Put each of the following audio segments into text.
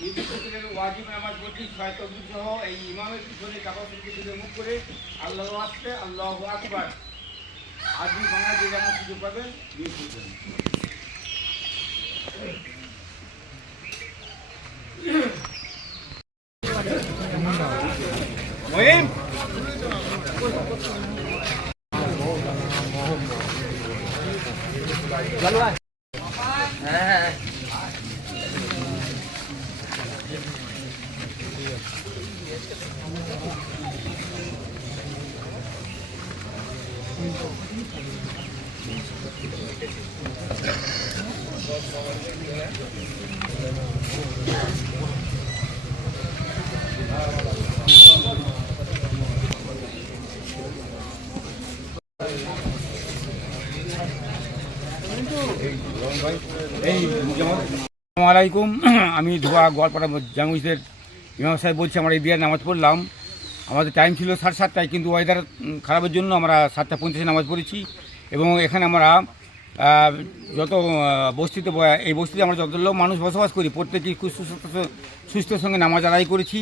ওয়াজিব নামাজ পড়ছি 6 তাকবীর সহ এই ইমামের পিছনে কাবাতুলকে দিকে মুখ করে আল্লাহু আকবার আল্লাহু আকবার আদি বাংলা যে যেমন সুযোগ পাবেন দিয়ে পড়বেন। মহিম চলো হ্যাঁ আসসালামাইকুম। আমি ধোয়া গোয়ালপাড়া জামে মসজিদের ইমাম সাহেব বলছি। আমরা এই বিয়ার নামাজ পড়লাম। আমাদের টাইম ছিল 7:30টায়, কিন্তু ওয়েদার খারাপের জন্য আমরা 7:50 নামাজ পড়েছি। এবং এখানে আমরা যত বস্তিতে এই বস্তিতে আমরা যত লোক মানুষ বসবাস করি প্রত্যেকেই খুব সুস্থের সঙ্গে নামাজ আদায় করেছি।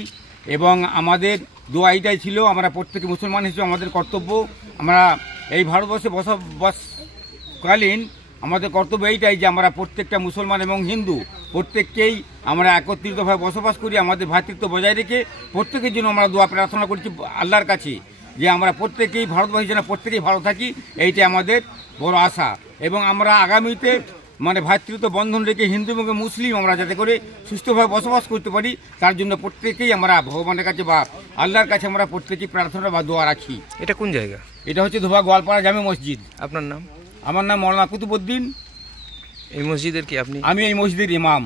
এবং আমাদের দোয়া এইটাই ছিল, আমরা প্রত্যেকে মুসলমান হিসেবে আমাদের কর্তব্য, আমরা এই ভারতবর্ষে বসবাসকালীন আমাদের কর্তব্য এইটাই যে আমরা প্রত্যেকটা মুসলমান এবং হিন্দু প্রত্যেককেই আমরা একত্রিতভাবে বসবাস করি। আমাদের ভ্রাতৃত্ব বজায় রেখে প্রত্যেকের জন্য আমরা দোয়া প্রার্থনা করছি আল্লাহর কাছে যে আমরা প্রত্যেকেই ভারতবাসী যেন প্রত্যেকেই ভালো থাকি, এইটাই আমাদের বড় আশা। এবং আমরা আগামীতে ভ্রাতৃত্ব বন্ধন রেখে হিন্দু এবং মুসলিম আমরা যাতে করে সুস্থভাবে বসবাস করতে পারি, তার জন্য প্রত্যেকেই আমরা ভগবানের কাছে বা আল্লাহর কাছে আমরা প্রত্যেকেই প্রার্থনা বা দোয়া রাখি। এটা কোন জায়গা? এটা হচ্ছে ধোবা গোয়ালপাড়া জামে মসজিদ। আপনার নাম? আমার নাম মৌলানা কুতুবউদ্দিন। এই মসজিদের কি আপনি? আমি এই মসজিদের ইমাম।